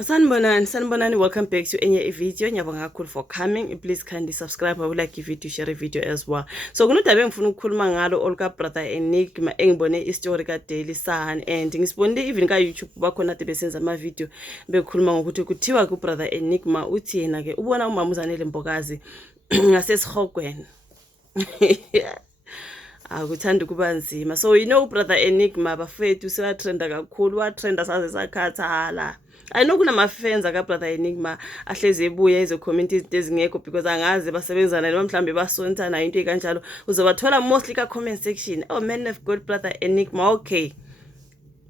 Sanibonani, welcome back to enye video. Ngiyabonga kakhulu for coming. Please kindly subscribe, I would like video, share video as well. So kunodaba engifuna ukukhuluma ngalo olka brother Enigma engibone istory ka Daily Sun and ngisibonile even ka YouTube bakhona ade besenza ama video bekhuluma ngokuthi kuthiwa ku brother Enigma uthi yena ke ubona umama uZanele Mbokazi ngasesihogweni. Akuthanda kuba nzima. So brother Enigma bafethu seyatrenda kakhulu, watrenda saze sakhathala. I know kunama fans aka brother Enigma ahleze ebuya comment izinto ezingekho because angazi basebenzana noma mhlambe basontana into ekanjalo uzobathola mostly ka comment section. Oh man of God, brother Enigma, okay.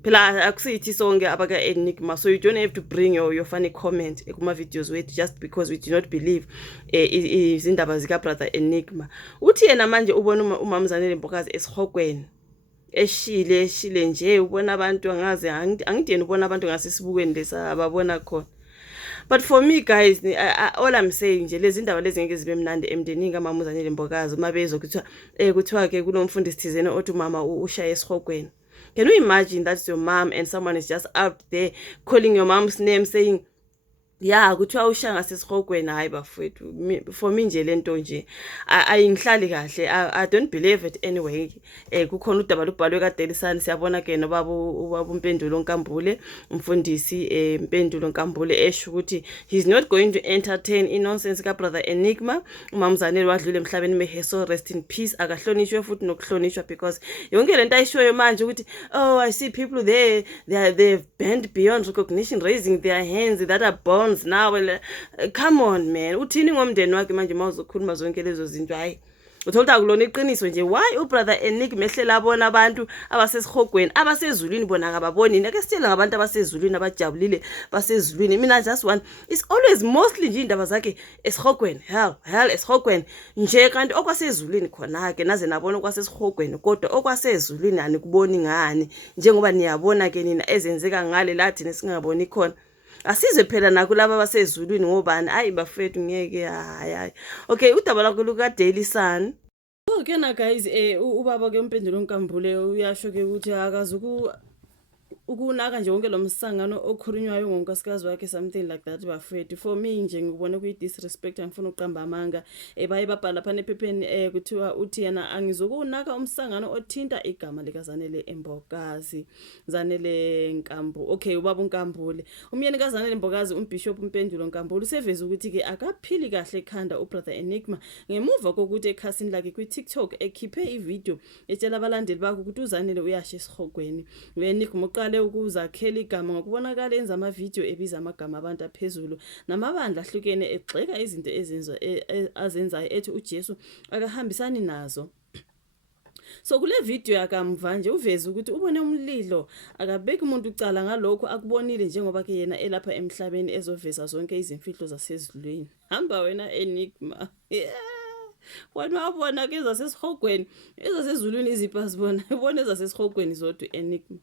Phela akusithi sonke abaka Enigma, so you don't have to bring your funny comment kuma videos wethu just because we do not believe izindaba zika brother Enigma. Uthi yena manje ubona umama uZanele Mbokazi esihogweni eshile nje ubona abantu angaze angideni ubona abantu ngasesibukweni lesa ababona khona. But for me guys, all I'm saying nje lezi ndaba lezi ngeke zibe mnandi emndenini kaMama uZanele Mbokazi uma bezokuthiwa kuthiwa ke kunomfundisi thizene othi umama ushaya esihogweni. Can you imagine that's your mom and someone is just out there calling your mom's name saying yeah kuthiwa ushaya ngasesihogweni? Hayi bafethu, for me nje lento nje ayingihlali kahle. I don't believe it anyway. Kukhona udaba lubhalwe ka Daily Sun, siyabona ke nobaba uMpendulo Nkambule, umfundisi Mpendulo Nkambule esho ukuthi he's not going to entertain nonsense ka brother Enigma. Umama uZanele wadlula emhlabeni, may so rest in peace. Akahlonishwe futhi nokuhlonishwa because yonke lento ayishoyo manje ukuthi oh I see people there, they've bent beyond recognition, raising their hands that are born now. Come on man, uthini ngomndeni wakhe manje mawuzokhuluma zonke lezo zinto? Hayi utholta akulona iqiniso nje. Why brother Enigma ehlela abona abantu abasesihogweni abasezulwini bona akababoni? Ake sitshela ngabantu abasezulwini abajabulile basezulwini. Mina just one, it's always mostly nje indaba zakhe esihogweni, hell esihogweni nje, kanti okwasezulwini khona ke naze nabona okwasesihogweni kodwa okwasezulwini anikuboni ngani njengoba niyabona ke nina ezenzeka ngale lathi nesingaboni khona. Asizwe phela nakulabo abasezulwini ngobani? Hayi bafethu ngeke. Hayi okay, udaba lakho luka Daily Sun. Okay na guys, ubaba ke uMpendulo Nkambule uyasho ke ukuthi akazuku ukunaka nje wonke lo msangano okhulunywayo ngonkosikazi wakhe, something like that bafethu. For me nje ngibone kuyi disrespect, angifuna uqamba amanga. Baye babhala phana ephepheni kuthiwa uthi yena angizokunaka umsangano othinta igama lika Zanele Mbokazi, Zanele Nkambu. Okay, ubaba uNkambule, umyeni kaZanele Mbokazi, umbishop uMpendulo Nkambule useveza ukuthi ke akaphili kahle ekhanda ubrother Enigma ngemuva kokuthi ekhasini lakhe kwi TikTok ekhiphe ivideo etshela abalandeli bakhe ukuthi uZanele uyasha esihogweni. Enigma uqale ukuzakhela igama ngokubonakala enza ama video ebiza amagama abantu aphezulu namabandla ahlukene egxeka izinto azenzayo ethi uJesu akahambisani nazo. So kule video yakamva nje uveza ukuthi ubone umlilo, akabeki umuntu ucala ngalokho akubonile njengoba ke yena elapha emhlabeni ezoveza zonke izimfihlo zasezulwini. Hamba wena Enigma. Wena wabona ke zasesihogweni, ezasezulwini izipha sibona, ubone zasesihogweni zodwa Enigma.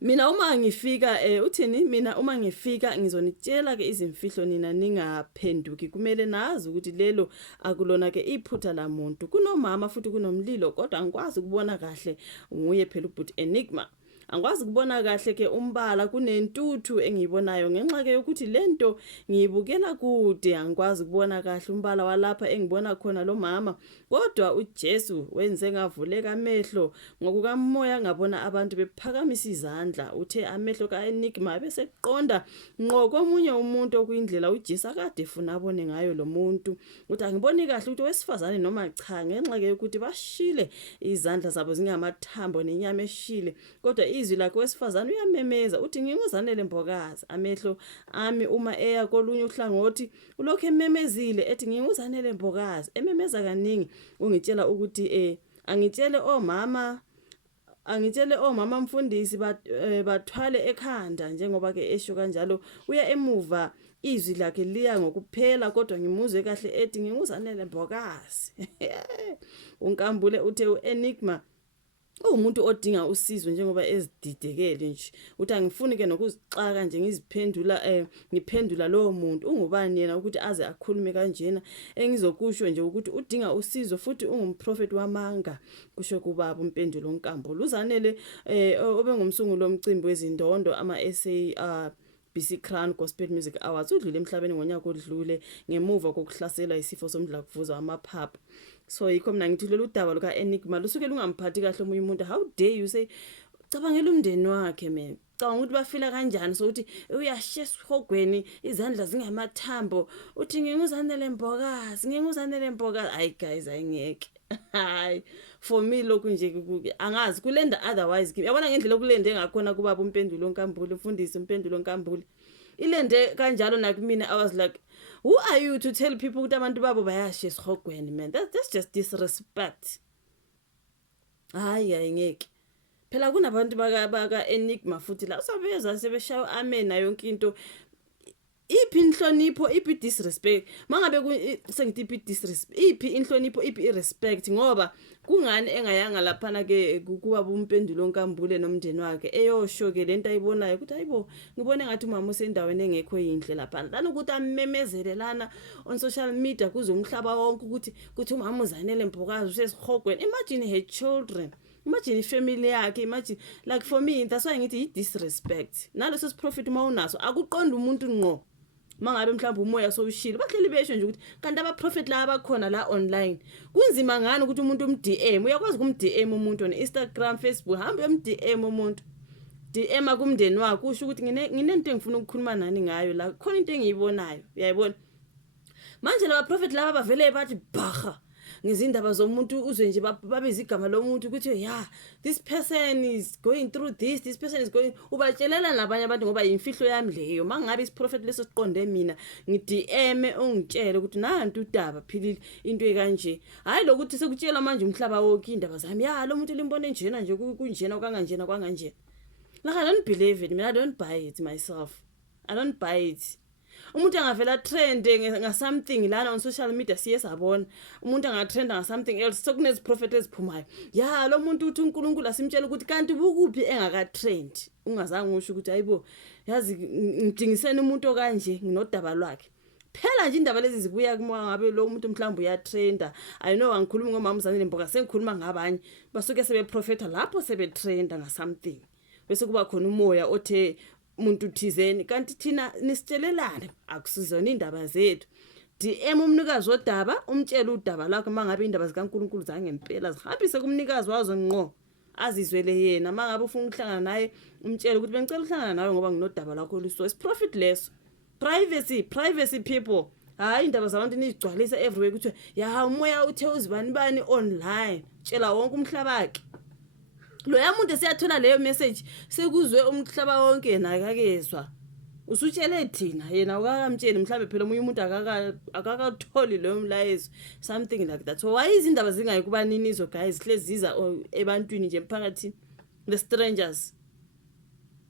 Mina uma ngifika uthini, mina uma ngifika ngizonitshela ke izimfihlo nina ningaphenduki. Kumele nazi ukuthi lelo akulona ke iphutha lamuntu. Kunomama futhi kunomlilo kodwa angikwazi ukubona kahle nguye phela ubhuti Enigma. Angikwazi kubona kahle ke umbala kunentuthu engiyibonayo ngenxa ke ukuthi lento ngiyibukela kude. Angikwazi kubona kahle umbala walapha engibona khona lo mama, kodwa uJesu wenze ngavuleka amehlo ngokukamoya ngabona abantu bephakamisa izandla. Uthe amehlo kaEnigma bese qonda ngqo komunye umuntu okuyindlela uJesu akade efuna abone ngayo lo muntu. Uthi angiboni kahle ukuthi wesifazane noma cha, ngenxa ke ukuthi bashile izandla zabo zingamathambo nenyama eshile, kodwa izwi lakhe wesifazane uyamemeza uthi nginguzanele Mbokazi. Amehlo ami uma eya kolunye uhlangothi ulokho ememezile ethi nginguzanele Mbokazi, ememeza kaningi ungitshela ukuthi angitshele omama mfundisi bathwale ekhanda njengoba ke esho kanjalo. Uya emuva izwi lakhe liya ngokuphela kodwa ngimuzwe kahle ethi nginguzanele Mbokazi. uNkambule uthe uEnigma umuntu odinga usizo njengoba ezididekele nje uthi angifuni ke nokuzixaka nje ngiphendula lowo muntu ungubani yena ukuthi aze akhulume kanjena engizokusho nje ukuthi udinga usizo futhi ungumprofeti wamanga kusho kubaba umpendulo Nkambule uzanele obengumsunguli womcimbi wezindondo ama-SA BC Crown Gospel Music Awards udlule emhlabeni ngonyaka odlule ngemuva kokuhlaselwa isifo somdlavuza wamaphaphu. So yikho mina ngithi lolu daba luka Enigma lusuke lungamphathi kahle omunye umuntu. How dare you say cabangela umndeni wakhe man. Cabanga ukuthi bafila kanjani so uthi uyashiya esihogweni izandla zingamathambo uthi nginguzanele mbokazi ay guys ayingeke. Hayi for me lokhu nje angazi kulenda otherwise yabona ngendlela okulende ngakhona kubaba umpendulo Nkambule umfundisi umpendulo Nkambule ilende kanjalo nakumina I was like who are you to tell people ukuthi abantu babo bayashiya esihogweni man that's just disrespect. Hayi ayingeke phela kunabantu baka Enigma futhi la usabeza sebeshaya amen nayo yonke into iphi inhlonipho iphi disrespect mangabe sengithi iphi disrespect iphi inhlonipho iphi irespect ngoba kungani engayanga laphana ke kuba umpendulo Nkambule nomndeni wakhe eyosho ke lento ayibonayo ukuthi hayibo ngibone ngathi umama usendaweni engekho yinhle laphana lana ukuthi amemezele lana on social media kuzomhlaba wonke ukuthi umama uzanele mbokazi usesihogweni. Imagine her children, imagine ifamily yakhe, imagine like for me that's why ngithi i disrespect naloso prophet mawunaso akuqonda umuntu ngqo mangabe mhlawumbe umoya sowushile bahleli besho nje ukuthi kanti aba prophet la abakhona la online kunzima ngani ukuthi umuntu umDM uyakwazi kumDM umuntu on Instagram Facebook hamba umDM umuntu DM akumndeni wakhe usho ukuthi nginento engifuna ukukhuluma nani ngayo la khona into engiyibonayo uyayibona manje laba prophet laba bavele bathi bhaha ngizindaba zomuntu uzwe nje babeza igama lomuntu ukuthi yeah this person is going through this person is going ubatshelela nabanye abantu ngoba imfihlo yami leyo mangabe isiprophet leso siqonde mina ngidM ungitshele ukuthi nantu udaba philile into ekanje hayi lokuthi sekutshela manje umhlaba wonke indaba zami ya lo muntu limbone njena nje kunjena kwanganje like I don't believe it, I don't buy it myself. I don't buy it. Umuntu angavela trend something lana on social media siyesabona umuntu angatrenda something else sokunezi prophet eziphumayo ya lo muntu uthi uNkulunkulu asimtshela ukuthi kanti bukuphi engaka trend ungazange usho ukuthi hayibo yazi ngidingisene umuntu okanje nginodaba lwakhe phela nje indaba lezi zibuya kuma ngabe lo muntu mhlawumbe uyatrenda I know angikhulumi ngomama uzanele mboka sengikhuluma ngabanye basuke sebe prophetha lapho sebe trenda nga something bese kuba khona umoya othe umuntu thizeni kanti thina nisitshelelana akusizona indaba zethu DM umnikazi wodaba umtshela udaba lakho mangabe indaba zikaNkulunkulu zangempela zihambise kumnikazi wazo ngqo azizwele yena mangabe ufuna ukuhlangana naye umtshela ukuthi bengicela ukuhlangana nawe ngoba nginodaba lakho liso profit less privacy people hayi indaba zabantu nizigcwalisa everywhere ukuthi ya umoya uthe uzibani online tshela wonke umhlabake lo yamuntu siyathola leyo message sekuzwe umhlaba wonke yena akakezwa usutshele thina yena ukakamtsheli mhlawumbe phela umunye umuntu akakatholi leyo mlayezo something like that. So why izindaba zingayi kuba nini izo guys hleziza ebantwini nje emphakathini the strangers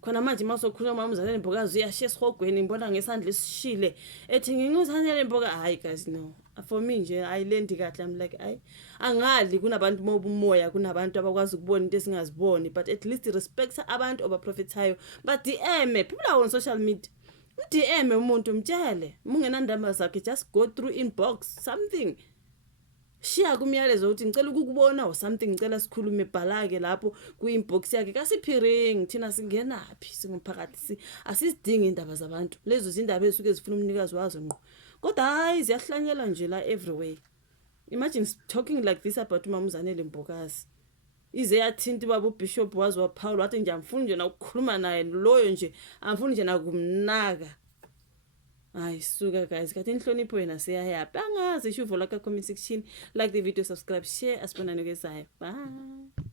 khona manje masokhuluma mama uzanele mbokazi uyashiya esihogweni ngibona ngesandla esishile ethi nginguzanele mboka hayi guys no for me nje ayilendi kahle I'm like angali kunabantu mobumoya kunabantu abakwazi ukubona into esingaziboni but at least respect abantu obaprofethayo but DM people are on social media DM umuntu mtshele mungenandaba zakhe just go through inbox something share kumyalezo uthi ngicela ukukubona or something ngicela sikhulume bhalake lapho ku-inbox yakhe kasiphiring thina singenaphi singumphakathi asisidingi indaba zabantu lezo zindaba esuke zifuna umnikazi wazo ngqo kodwa hayi ziyahlanyela nje la everywhere. Imagine talking like this about umama uzanele mbokazi ize yathinta baba uBishop wazi waPaul wathi nje amfuni nje na ukukhuluma naye loyo nje amfuni nje na kumnaka. Ay suka guys kathi inhlonipho yena siyayaphi angazi ishuvo la ka comment section like the video subscribe share asibonane kezayo bye.